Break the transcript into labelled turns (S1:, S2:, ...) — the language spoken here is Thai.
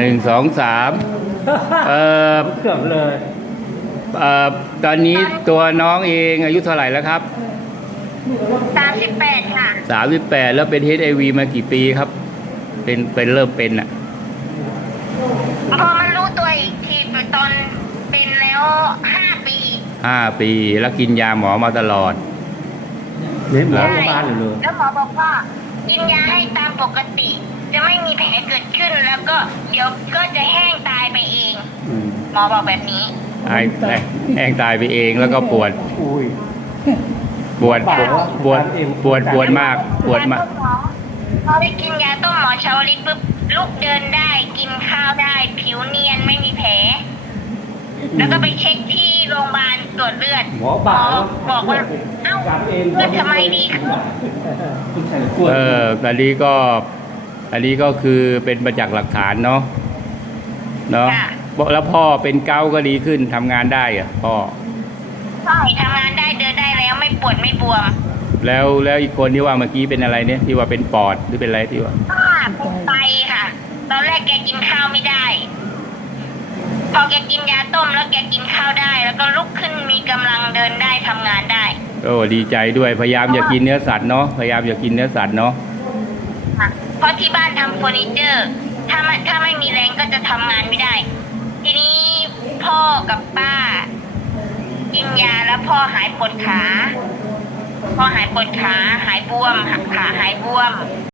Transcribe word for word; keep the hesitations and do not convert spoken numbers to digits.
S1: หนึ่งสองสามเอ่อ
S2: เกือบเลย
S1: เอ่อตอนนี้ตัวน้องเองอายุเท่าไหร่แล้วครับ
S3: สามสิบแปดค่ะ
S1: สามสิบแปดแล้วเป็น เอช ไอ วี มากี่ปีครับเป็นเป็นเริ่มเป็นอ่ะ
S3: พอมันรู้ตัวอีกทีตอนเป็นแล้วห้าปี
S1: ห้าปีแล้วกินยาหมอมาตลอด
S2: เนี่ยหมอโรงพยาบาลอยู่เลย
S3: แล้วหมอบอกว่ากินยาให้ตามปกติจะไม่มีแผลเกิดขึ้นแล้วก็เดี๋ยวก็จะแห้งตายไปเองหมอบอกแบบนี้
S1: ไอ้แห้งตายไปเองแล้วก็ปวดปวดปวดปวดปวดปวดมากปวดมาก
S3: พอได้กินยาต้มหมอชาวลิตปุ๊บลุกเดินได้กินข้าวได้ผิวเนียนไม่มีแผลแล้วก็ไปเช็คที่โรงพยาบาลตรวจเลือด
S2: หมอบอก
S3: บอกว่าเอ้าเลือดทำไมดี
S1: เอออันนี้ก็อันนี้ก็คือเป็นประจักษ์หลักฐานเนาะเนาะแล้วพ่อเป็นเกาก็ดีขึ้นทำงานได้อะพ่อ
S3: ใช่ทำงานได้เดินได้แล้วไม่ปวดไม่บวม
S1: แล้วแล้วอีกคนที่ว่าเมื่อกี้เป็นอะไรเนี่ยที่ว่าเป็นปอดหรือเป็นอะไรที่ว่า
S3: เป็นไตค่ะตอนแรกแกกินข้าวไม่ได้พอแกกินยาต้มแล้วแกกินข้าวได้แล้วก็ลุกขึ้นมีกำลังเดินได้ทำงานได้
S1: โอ้ดีใจด้วยพยายามอย่ากินเนื้อสัตว์เนาะพยายามอย่ากินเนื้อสัตว์เนาะ
S3: เพราะที่บ้านทำเฟอร์นิเจอร์ถ้าไม่ถ้าไม่มีแรงก็จะทำงานไม่ได้ทีนี้พ่อกับป้ากินยาแล้วพ่อหายปวดขาพ่อหายปวดขาหายบวมขาหายบวม